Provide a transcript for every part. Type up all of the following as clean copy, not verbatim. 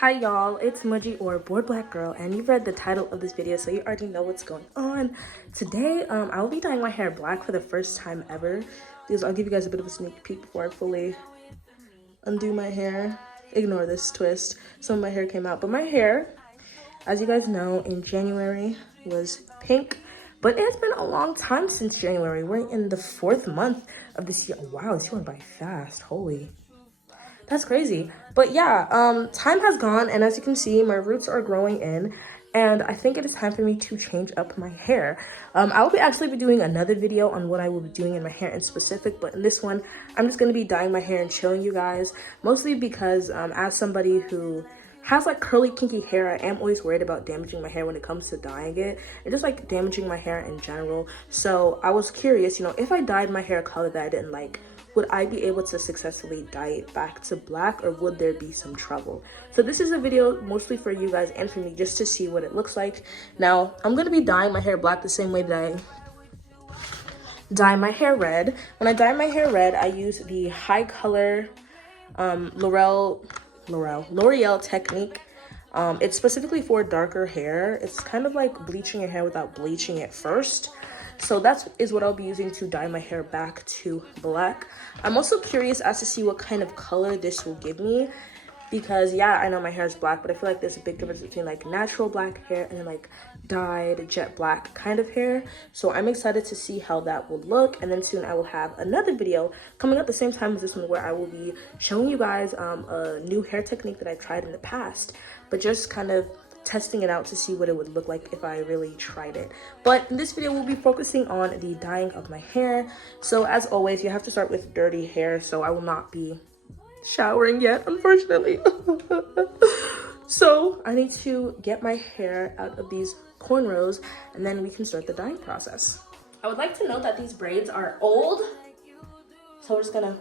Hi y'all, it's Mudgy or Bored Black Girl, and you've read the title of this video, so you already know what's going on. Today, I will be dyeing my hair black for the first time ever, because I'll give you guys a bit of a sneak peek before I fully undo my hair. Ignore this twist. Some of my hair came out, but my hair, as you guys know, in January was pink, but it has been a long time since January. We're in the 4th month of this year. Wow, this year went by fast. Holy. That's crazy. But yeah, time has gone, and as you can see, my roots are growing in, and I think it is time for me to change up my hair. I will actually be doing another video on what I will be doing in my hair in specific, but in this one, I'm just going to be dyeing my hair and showing you guys, mostly because as somebody who has like curly kinky hair, I am always worried about damaging my hair when it comes to dyeing it, and just like damaging my hair in general. So I was curious, if I dyed my hair a color that I didn't like, would I be able to successfully dye it back to black, or would there be some trouble? So this is a video mostly for you guys and for me, just to see what it looks like. Now, I'm going to be dyeing my hair black the same way that I dye my hair red. When I dye my hair red, I use the HiColor L'Oreal technique. It's specifically for darker hair. It's kind of like bleaching your hair without bleaching it first. So that is what I'll be using to dye my hair back to black. I'm also curious as to see what kind of color this will give me, because yeah, I know my hair is black, but I feel like there's a big difference between like natural black hair and then like dyed jet black kind of hair. So I'm excited to see how that will look, and then soon I will have another video coming up the same time as this one where I will be showing you guys a new hair technique that I've tried in the past, but just kind of testing it out to see what it would look like if I really tried it. But in this video, we'll be focusing on the dyeing of my hair. So as always, you have to start with dirty hair, so I will not be showering yet, unfortunately. So I need to get my hair out of these cornrows, and then we can start the dyeing process. I would like to note that these braids are old, so we're just gonna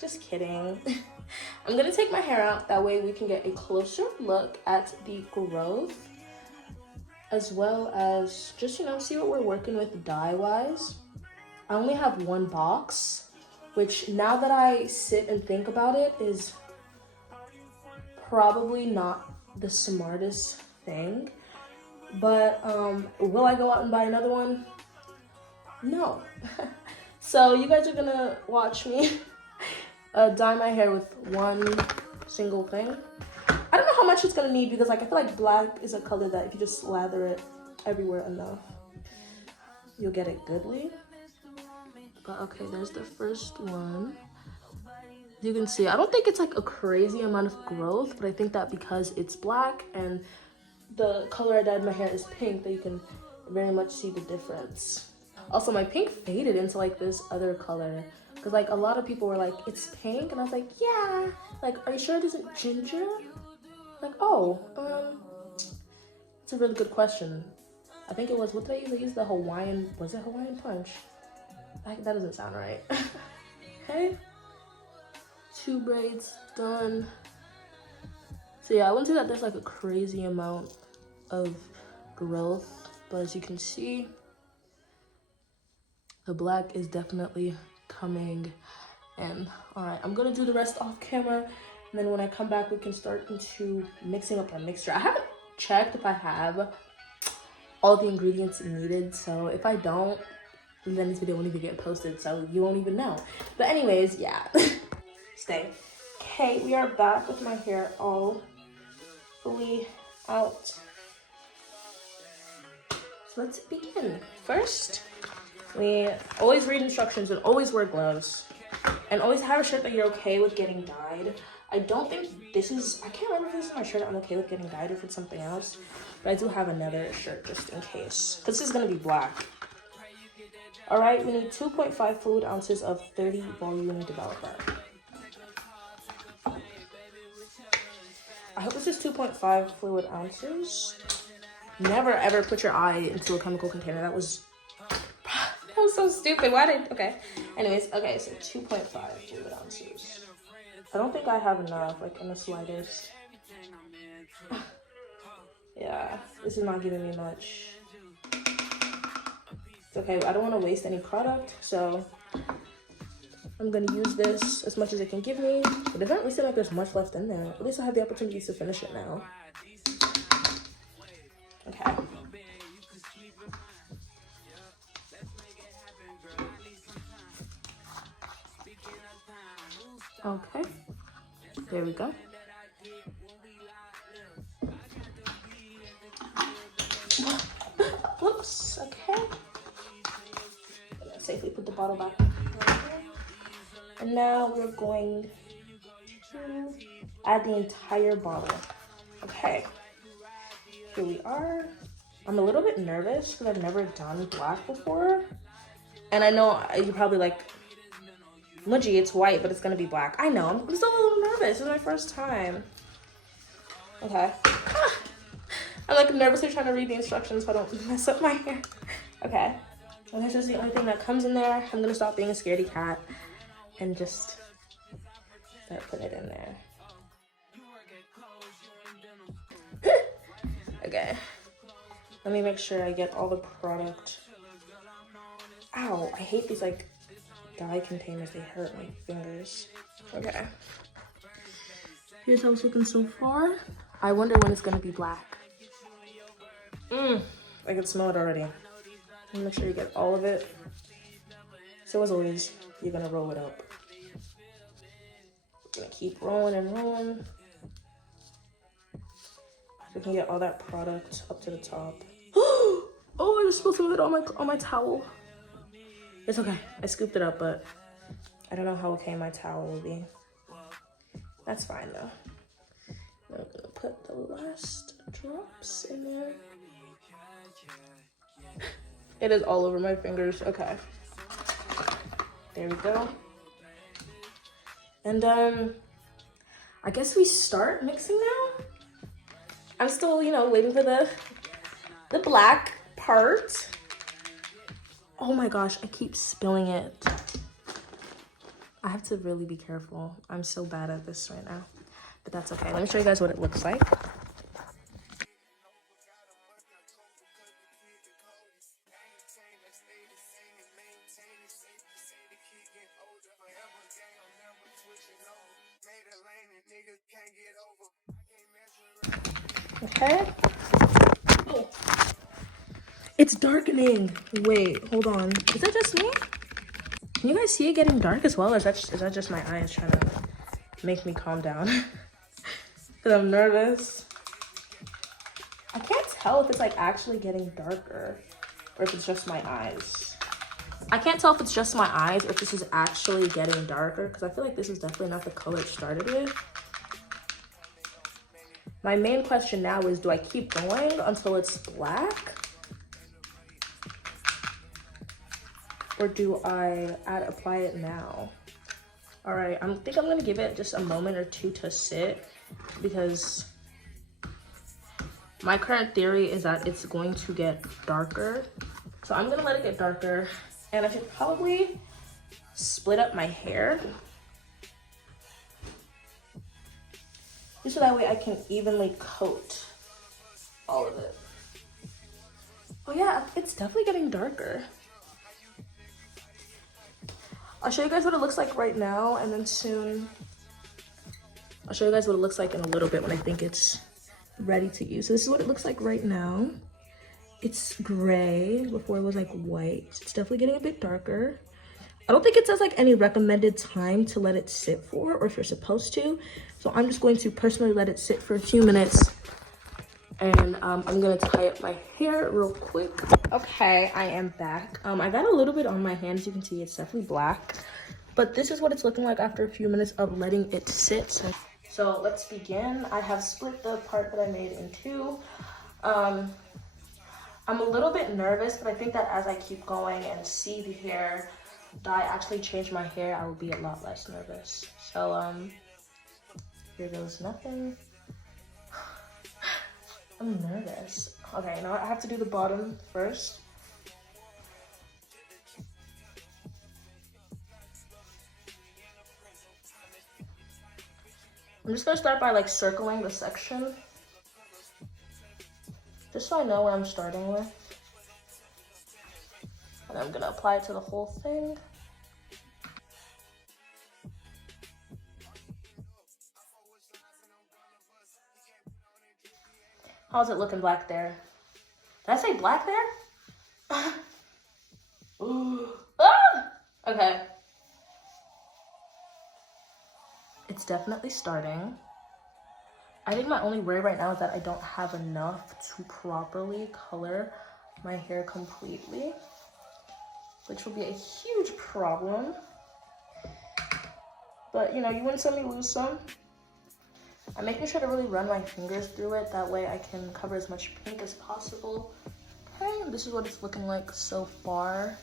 just kidding. I'm gonna take my hair out, that way we can get a closer look at the growth, as well as just, see what we're working with dye-wise. I only have one box, which now that I sit and think about it is probably not the smartest thing. But will I go out and buy another one? No. So you guys are gonna watch me dye my hair with one single thing. I don't know how much it's gonna need, because like I feel like black is a color that if you just lather it everywhere enough, you'll get it goodly. But okay, there's the first one. You can see, I don't think it's like a crazy amount of growth, but I think that because it's black and the color I dyed my hair is pink, that you can very much see the difference. Also, my pink faded into like this other color, because like a lot of people were like, it's pink, and I was like, yeah. Like, are you sure it isn't ginger? Like, oh, it's a really good question. I think it was, what did I use? I used the Hawaiian, was it Hawaiian Punch? That doesn't sound right. Okay, 2 braids done. So yeah, I wouldn't say that there's like a crazy amount of growth, but as you can see, the black is definitely coming in. All right, I'm gonna do the rest off camera, and then when I come back, we can start into mixing up our mixture. I haven't checked if I have all the ingredients needed, so if I don't, then this video won't even get posted, so you won't even know. But anyways, yeah. Stay. Okay, we are back with my hair all fully out. So let's begin. First, we always read instructions and always wear gloves, and always have a shirt that you're okay with getting dyed. I don't think this is, I can't remember if this is my shirt I'm okay with getting dyed or if it's something else, but I do have another shirt just in case, because this is going to be black. All right, we need 2.5 fluid ounces of 30 volume developer. I hope this is 2.5 fluid ounces. Never ever put your eye into a chemical container. That was so stupid. Why did, okay. Anyways, okay, so 2.5 fluid ounces. I don't think I have enough, like in the slightest. Yeah, this is not giving me much. It's okay, I don't want to waste any product, so I'm gonna use this as much as it can give me. But it doesn't really seem like there's much left in there. At least I have the opportunity to finish it now. Okay. Okay. There we go. Whoops. Okay. Safely put the bottle back. And now we're going to add the entire bottle. Okay. Here we are. I'm a little bit nervous because I've never done black before. And I know you're probably like, Munchie, it's white, but it's gonna be black. I know, I'm still a little nervous. This is my first time. Okay. I'm like nervously trying to read the instructions so I don't mess up my hair. Okay. And this is the only thing that comes in there. I'm gonna stop being a scaredy cat and just start putting it in there. Okay. Let me make sure I get all the product. Ow, I hate these like dye containers. They hurt my fingers. Okay. Here's how it's looking so far. I wonder when it's gonna be black. I can smell it already. Make sure you get all of it. So as always, you're gonna roll it up. Gonna keep rolling and rolling. We can get all that product up to the top. Oh, I just spilled some of it on my towel. It's okay. I scooped it up, but I don't know how okay my towel will be. That's fine though. I'm gonna put the last drops in there. It is all over my fingers. Okay. There we go. And I guess we start mixing now. I'm still, you know, waiting for the black part. Oh my gosh, I keep spilling it. I have to really be careful. I'm so bad at this right now, but that's okay. Let me show you guys what it looks like. Okay. Oh. It's darkening. Wait, hold on. Is that just me? Can you guys see it getting dark as well? Or is that just my eyes trying to make me calm down? Because I'm nervous. I can't tell if it's like actually getting darker or if it's just my eyes. I can't tell if it's just my eyes or if this is actually getting darker because I feel like this is definitely not the color it started with. My main question now is, do I keep going until it's black? Or do I apply it now? All right, I think I'm gonna give it just a moment or two to sit because my current theory is that it's going to get darker. So I'm gonna let it get darker, and I should probably split up my hair. Just so that way I can evenly coat all of it. Oh yeah, it's definitely getting darker. I'll show you guys what it looks like right now, and then soon I'll show you guys what it looks like in a little bit when I think it's ready to use. So this is what it looks like right now. It's gray. Before it was like white. It's definitely getting a bit darker. I don't think it says like any recommended time to let it sit for, or if you're supposed to. So I'm just going to personally let it sit for a few minutes, and I'm gonna tie up my hair real quick. Okay, I am back. I got a little bit on my hands. You can see it's definitely black, but this is what it's looking like after a few minutes of letting it sit. So let's begin. I have split the part that I made in two. I'm a little bit nervous, but I think that as I keep going and see the hair dye actually change my hair, I will be a lot less nervous. So here goes nothing. I'm nervous. Okay, now I have to do the bottom first. I'm just gonna start by like circling the section, just so I know what I'm starting with. And I'm gonna apply it to the whole thing. How's it looking black there? Did I say black there? Ooh. Ah! Okay. It's definitely starting. I think my only worry right now is that I don't have enough to properly color my hair completely, which will be a huge problem. But you know, you win some, you lose some. I'm making sure to really run my fingers through it. That way I can cover as much pink as possible. Okay, this is what it's looking like so far.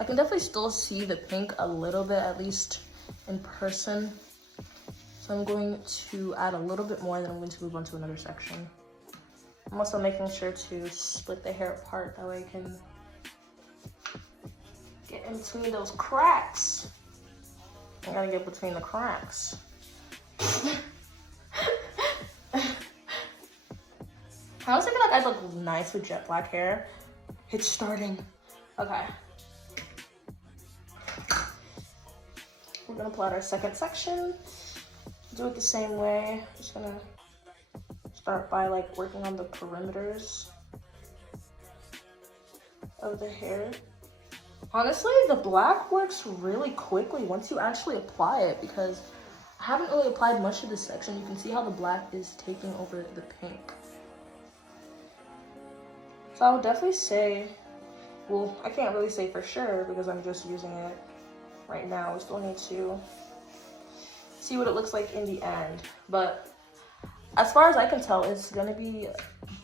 I can definitely still see the pink a little bit, at least in person. So I'm going to add a little bit more, and then I'm going to move on to another section. I'm also making sure to split the hair apart, that way I can get in between those cracks. I gotta get between the cracks. I also feel like I look nice with jet black hair. It's starting. Okay. We're gonna pull out our second section. Do it the same way. Just gonna start by like working on the perimeters of the hair. Honestly, the black works really quickly once you actually apply it, because I haven't really applied much to this section. You can see how the black is taking over the pink. So I would definitely say, well, I can't really say for sure because I'm just using it right now. We still need to see what it looks like in the end. But as far as I can tell, it's gonna be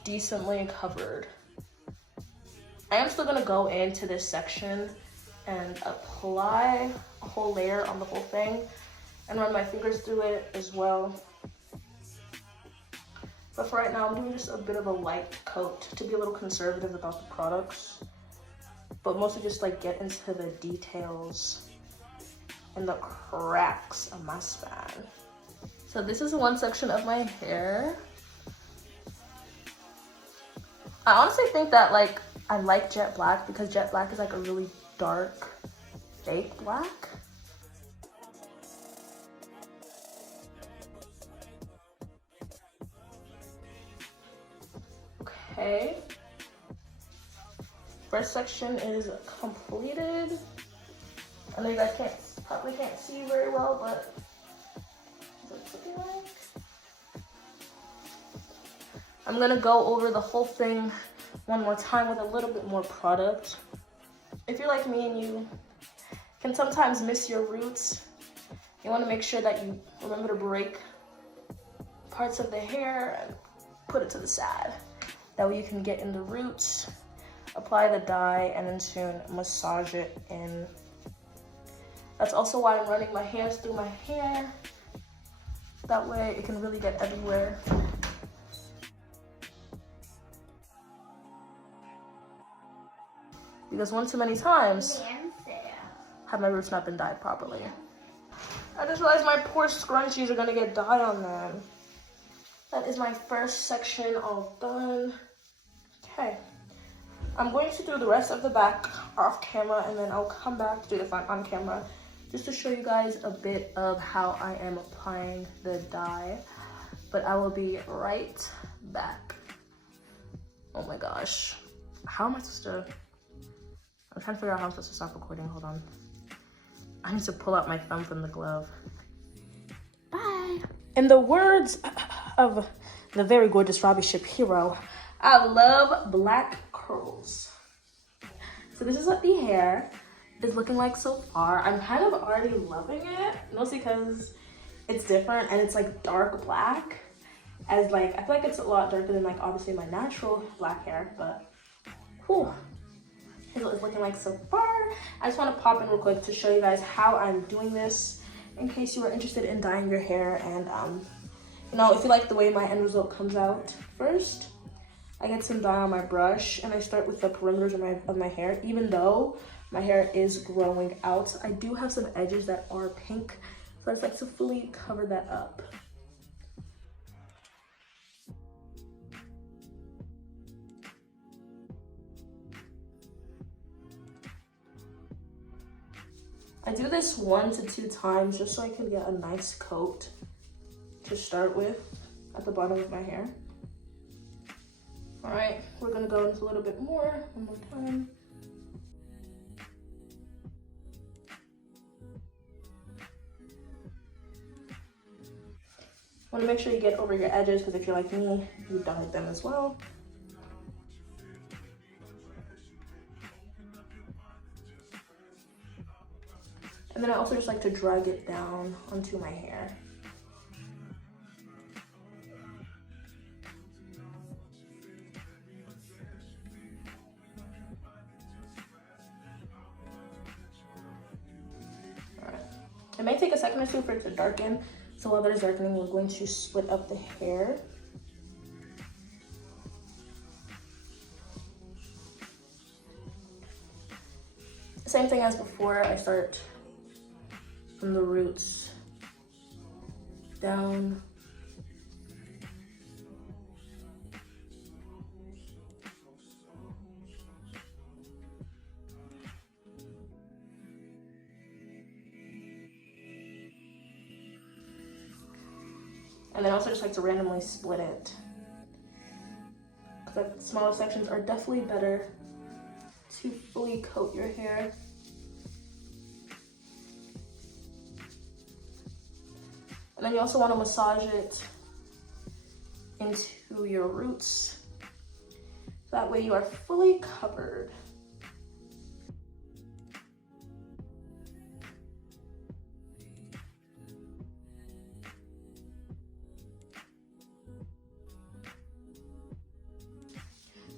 decently covered. I am still gonna go into this section and apply a whole layer on the whole thing and run my fingers through it as well. But for right now, I'm doing just a bit of a light coat to be a little conservative about the products, but mostly just like get into the details and the cracks of my spine. So this is one section of my hair. I honestly think that like I like jet black because jet black is like a really dark fake black. Okay. First section is completed. I know you guys probably can't see very well, but what's it looking like? I'm gonna go over the whole thing one more time with a little bit more product. If you're like me and you can sometimes miss your roots, you want to make sure that you remember to break parts of the hair and put it to the side. That way you can get in the roots, apply the dye, and then soon massage it in. That's also why I'm running my hands through my hair. That way it can really get everywhere. Because one too many times have my roots not been dyed properly. I just realized my poor scrunchies are gonna get dye on them. That is my first section all done. Okay, I'm going to do the rest of the back off camera, and then I'll come back to do the front on camera just to show you guys a bit of how I am applying the dye. But I will be right back. Oh my gosh, how am I supposed to? I'm trying to figure out how I'm supposed to stop recording. Hold on. I need to pull out my thumb from the glove. Bye. In the words of the very gorgeous Robbie Shapiro, I love black curls. So this is what the hair is looking like so far. I'm kind of already loving it, mostly because it's different and it's like dark black. As like, I feel like it's a lot darker than like obviously my natural black hair, but whew. Here's what it's looking like so far. I just want to pop in real quick to show you guys how I'm doing this in case you are interested in dyeing your hair. And you know, if you like the way my end result comes out, first I get some dye on my brush and I start with the perimeters of my hair. Even though my hair is growing out, I do have some edges that are pink, so I just like to fully cover that up. I do this 1 to 2 times just so I can get a nice coat to start with at the bottom of my hair. All right, we're gonna go into a little bit more, one more time. Want to make sure you get over your edges, because if you're like me, you dyed them as well. And then I also just like to drag it down onto my hair. All right. It may take a second or two for it to darken. So while that is darkening, we're going to split up the hair. Same thing as before, I start from the roots down. And then also just like to randomly split it. Because the smaller sections are definitely better to fully coat your hair. And then you also want to massage it into your roots. That way you are fully covered.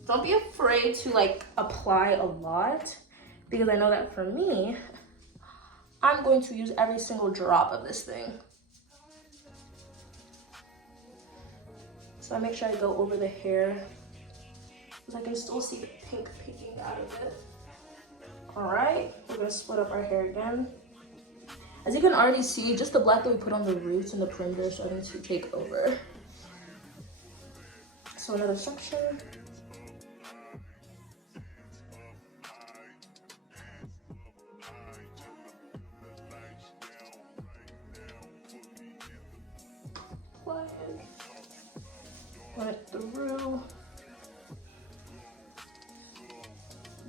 Don't be afraid to like apply a lot, because I know that for me, I'm going to use every single drop of this thing. So I make sure I go over the hair, because I can still see the pink peeking out of it. All right, we're gonna split up our hair again. As you can already see, just the black that we put on the roots and the perimeter is starting to take over. So another section. Run it through,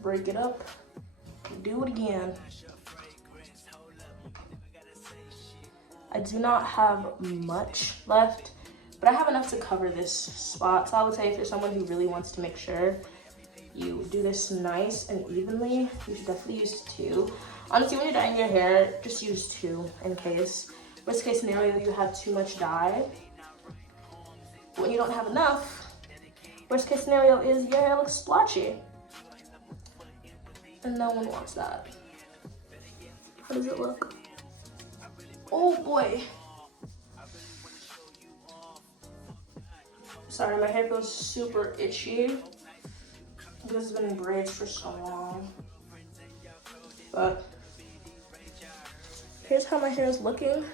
break it up, do it again. I do not have much left, but I have enough to cover this spot. So I would say if you're someone who really wants to make sure you do this nice and evenly, you should definitely use 2. Honestly, when you're dyeing your hair, just use 2 in case. Worst case scenario, you have too much dye. When you don't have enough, worst case scenario is your hair looks splotchy. And no one wants that. How does it look? Oh boy. Sorry, my hair feels super itchy. This has been in braids for so long. But here's how my hair is looking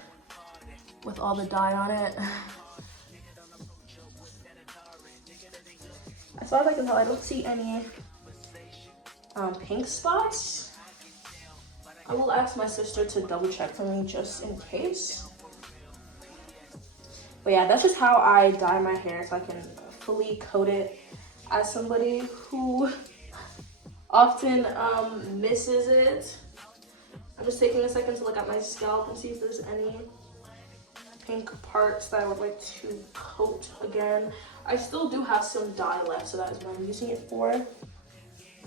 with all the dye on it. As far as I can tell, I don't see any pink spots. I will ask my sister to double check for me just in case. But yeah, that's just how I dye my hair so I can fully coat it. As somebody who often misses it, I'm just taking a second to look at my scalp and see if there's any pink parts that I would like to coat again. I still do have some dye left, so that is what I'm using it for.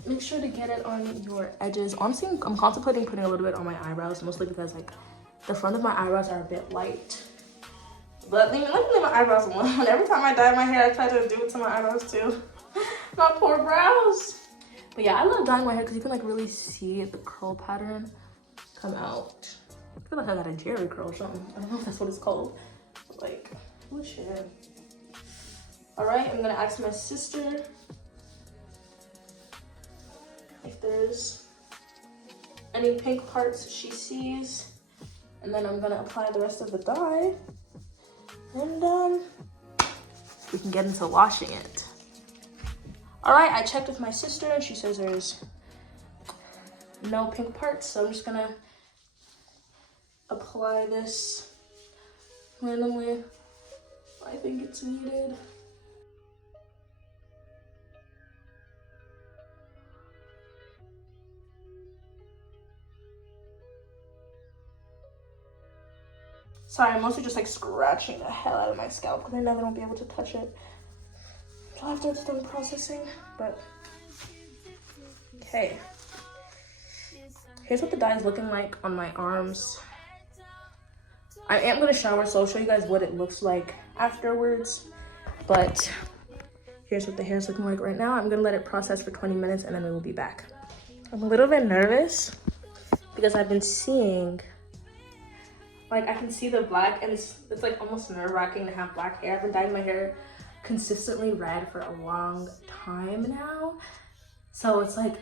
Make sure to get it on your edges. Honestly, I'm contemplating putting a little bit on my eyebrows, mostly because like the front of my eyebrows are a bit light. But let me leave my eyebrows alone. Every time I dye my hair, I try to do it to my eyebrows too. My poor brows. But yeah, I love dyeing my hair because you can like really see the curl pattern come out. I feel like I got a Jerry curl or something. I don't know if that's what it's called. But like, oh shit. All right, I'm gonna ask my sister if there's any pink parts she sees, and then I'm gonna apply the rest of the dye, and we can get into washing it. All right, I checked with my sister and she says there's no pink parts, so I'm just gonna apply this randomly. I think it's needed. Sorry, I'm mostly just like scratching the hell out of my scalp because I know they won't be able to touch it until after it's done processing. But okay, here's what the dye is looking like on my arms. I am gonna shower, so I'll show you guys what it looks like afterwards. But here's what the hair is looking like right now. I'm gonna let it process for 20 minutes and then we will be back. I'm a little bit nervous because I've been seeing, like, I can see the black and it's like almost nerve-wracking to have black hair. I've been dyeing my hair consistently red for a long time now. So it's like,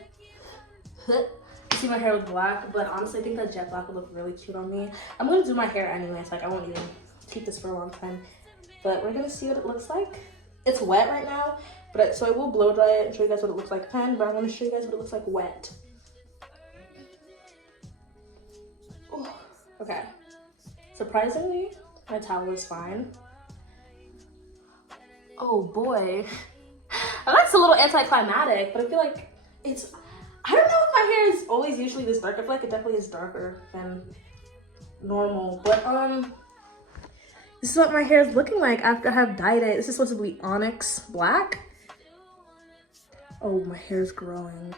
I see my hair with black, but honestly I think that jet black would look really cute on me. I'm gonna do my hair anyways, like I won't even keep this for a long time. But we're gonna see what it looks like. It's wet right now, but so I will blow dry it and show you guys what it looks like then, but I'm gonna show you guys what it looks like wet. Ooh, okay. Surprisingly, my towel is fine. Oh boy. That's a little anticlimactic, but I feel like it's, I don't know if my hair is always usually this dark. I feel like it definitely is darker than normal, but this is what my hair is looking like after I have dyed it. This is supposed to be Onyx Black. Oh, my hair is growing.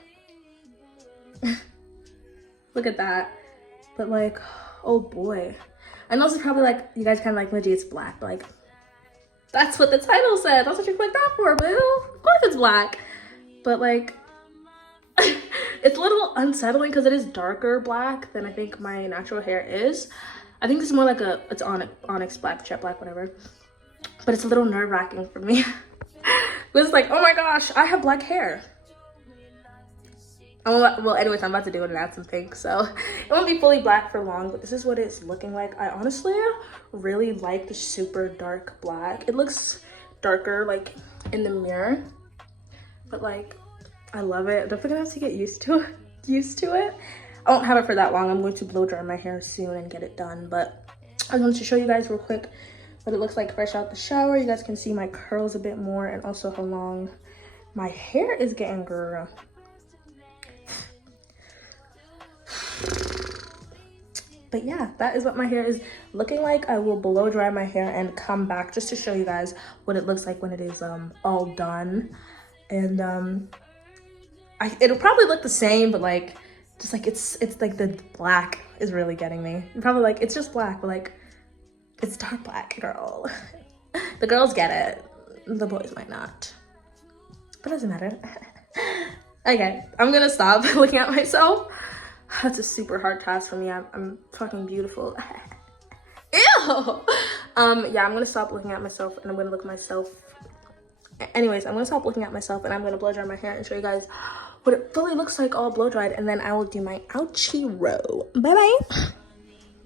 Look at that. But like, oh boy. I know this is probably like, you guys kind of like, Midgie, it's black, but like, that's what the title said. That's what you clicked that for, boo. Of course it's black. But like, it's a little unsettling because it is darker black than I think my natural hair is. I think this is more like a, it's Onyx Black, jet black, whatever. But it's a little nerve-wracking for me. It's like, oh my gosh, I have black hair. Well, anyways, I'm about to do it and add some pink, so it won't be fully black for long, but this is what it's looking like. I honestly really like the super dark black. It looks darker, like, in the mirror, but like, I love it. I'm definitely gonna have to get used to it. I won't have it for that long. I'm going to blow dry my hair soon and get it done, but I wanted to show you guys real quick what it looks like fresh out the shower. You guys can see my curls a bit more and also how long my hair is getting, girl. But yeah, that is what my hair is looking like. I will blow dry my hair and come back just to show you guys what it looks like when it is all done. And it'll probably look the same, but like, just like it's like the black is really getting me. You're probably like, it's just black, but like, it's dark black, girl. The girls get it. The boys might not. But it doesn't matter. Okay, I'm gonna stop looking at myself. That's a super hard task for me. I'm fucking beautiful. Ew! Yeah, I'm gonna stop looking at myself and I'm gonna look at myself. Anyways, I'm gonna stop looking at myself and I'm gonna blow dry my hair and show you guys what it fully looks like all blow dried, and then I will do my ouchie row. Bye-bye.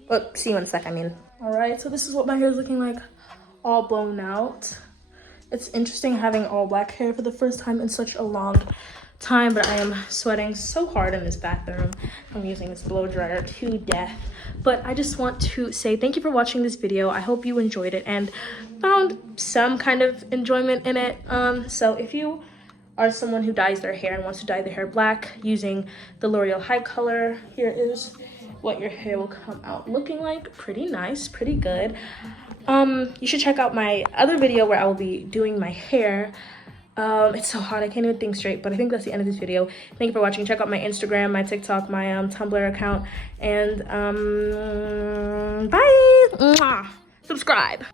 Oh, see you in a sec, I mean. All right, so this is what my hair is looking like all blown out. It's interesting having all black hair for the first time in such a long time, but I am sweating so hard in this bathroom. I'm using this blow dryer to death. But I just want to say thank you for watching this video. I hope you enjoyed it and found some kind of enjoyment in it. So if you are someone who dyes their hair and wants to dye their hair black using the L'Oreal HiColor, here is what your hair will come out looking like. Pretty nice, pretty good. You should check out my other video where I will be doing my hair. It's so hot, I can't even think straight, but I think that's the end of this video. Thank you for watching. Check out my Instagram, my TikTok, my Tumblr account, and bye. Mwah. Subscribe.